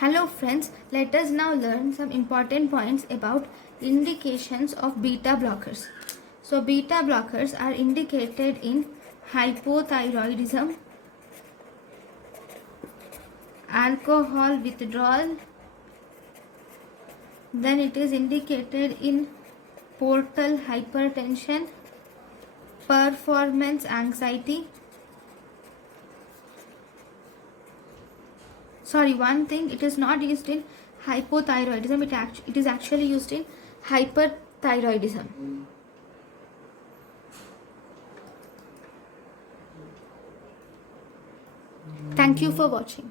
Hello friends, let us now learn some important points about indications of beta blockers. So beta blockers are indicated in hypothyroidism, alcohol withdrawal, then it is indicated in portal hypertension, performance anxiety. One thing, it is not used in hypothyroidism, it is actually used in hyperthyroidism. Thank you for watching.